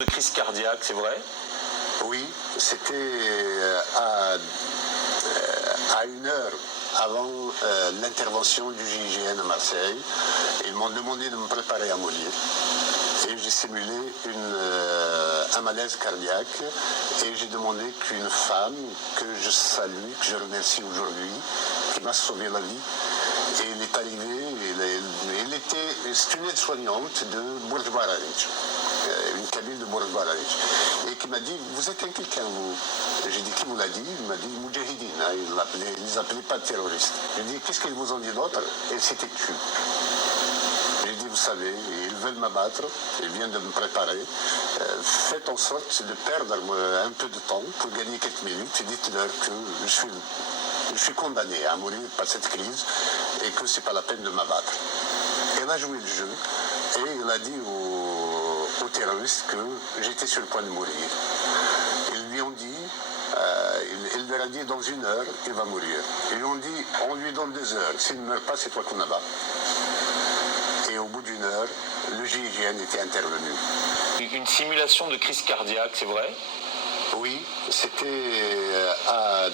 De crise cardiaque, c'est vrai? Oui, c'était à une heure avant l'intervention du GIGN à Marseille. Ils m'ont demandé de me préparer à mourir. Et j'ai simulé un malaise cardiaque. Et j'ai demandé qu'une femme que je salue, que je remercie aujourd'hui, qui m'a sauvé la vie. Et elle est arrivée, c'est une aide-soignante de Bourg-Bararic, une cabine de Bourg-Bararic, et qui m'a dit, vous êtes un quelqu'un, vous? J'ai dit, qui vous l'a dit? Il m'a dit, Moudjahidine, hein, ils les appelaient pas terroristes. J'ai dit, qu'est-ce qu'ils vous ont dit d'autre? Elle s'était tue. J'ai dit, vous savez, ils veulent m'abattre, ils viennent de me préparer. Faites en sorte de perdre un peu de temps pour gagner quelques minutes et dites-leur que je suis condamné à mourir par cette crise et que ce n'est pas la peine de m'abattre. Elle a joué le jeu et elle a dit aux terroristes que j'étais sur le point de mourir. Ils lui ont dit, il leur a dit, dans une heure, il va mourir. Ils lui ont dit, on lui donne 2 heures, s'il ne meurt pas, c'est toi qu'on abat. Et au bout d'une heure, le GIGN était intervenu. Une simulation de crise cardiaque, c'est vrai? Oui, c'était à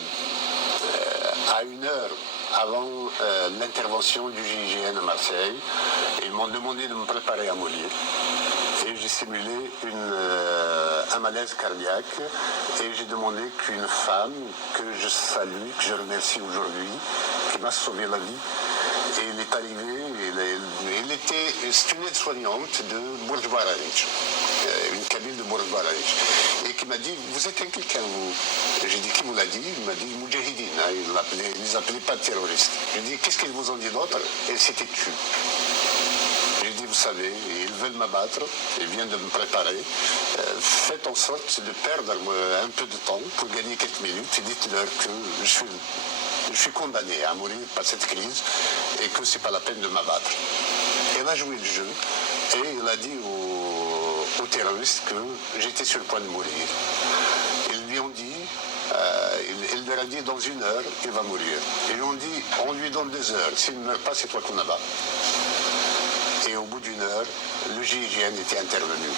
une heure avant l'intervention du GIGN à Marseille. Ils m'ont demandé de me préparer à mourir. Et j'ai simulé un malaise cardiaque. Et j'ai demandé qu'une femme que je salue, que je remercie aujourd'hui, qui m'a sauvé la vie. Et elle est arrivée, c'est une aide-soignante de Bourg-Bararic, une cabine de Bourg-Bararic, et qui m'a dit, vous êtes un quelqu'un, vous? J'ai dit, qui vous l'a dit? Il m'a dit, Moudjahidine, hein, ils les appelaient pas terroristes. J'ai dit, qu'est-ce qu'ils vous ont dit d'autre? Elle s'était tue. J'ai dit, vous savez, ils veulent m'abattre, ils viennent de me préparer. Faites en sorte de perdre un peu de temps pour gagner quelques minutes et dites-leur que je suis condamné à mourir par cette crise et que ce n'est pas la peine de m'abattre. Elle a joué le jeu et elle a dit aux terroristes que j'étais sur le point de mourir. Ils lui ont dit, il leur a dit, dans une heure, il va mourir. Ils lui ont dit, on lui donne 2 heures, s'il ne meurt pas, c'est toi qu'on abat. Et au bout d'une heure, le GIGN était intervenu.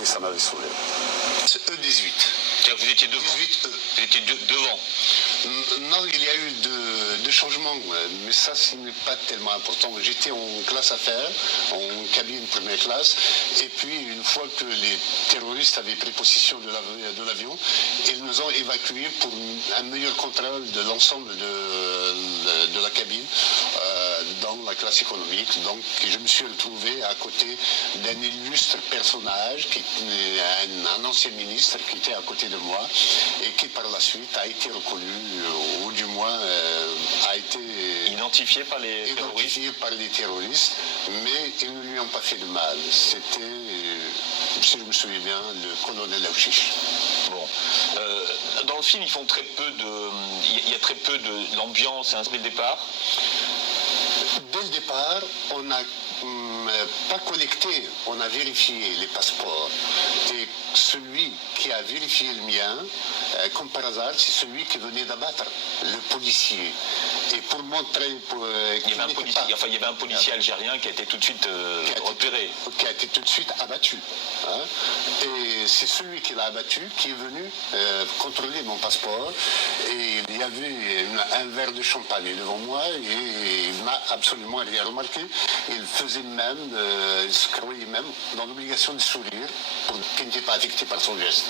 Et ça m'avait sauvé. C'est E18. C'est-à-dire que vous étiez devant. 18E. Vous étiez devant. Non, il y a eu deux changements, mais ça, ce n'est pas tellement important. J'étais en classe affaires, en cabine première classe, et puis une fois que les terroristes avaient pris possession de l'avion, ils nous ont évacués pour un meilleur contrôle de l'ensemble de la cabine dans la classe économique. Donc, je me suis retrouvé à côté d'un illustre personnage, un ancien ministre qui était à côté de moi, et qui par la suite a été reconnu, ou du moins a été Identifié par les terroristes, mais ils ne lui ont pas fait de mal. C'était, si je me souviens bien, le colonel Auchiche. Bon. Dans le film, ils font très peu de. Il y a très peu de l'ambiance et dès le départ. Dès le départ, on n'a pas collecté, on a vérifié les passeports. Et celui qui a vérifié le mien, comme par hasard, c'est celui qui venait d'abattre le policier. Et pour montrer Il y avait un policier algérien qui a été tout de suite repéré. Qui a été tout de suite abattu. Hein. Et c'est celui qui l'a abattu qui est venu contrôler mon passeport. Et il y avait un verre de champagne devant moi et il m'a absolument rien remarqué. Il faisait même, il se croyait même dans l'obligation de sourire pour qu'il n'était pas affecté par son geste.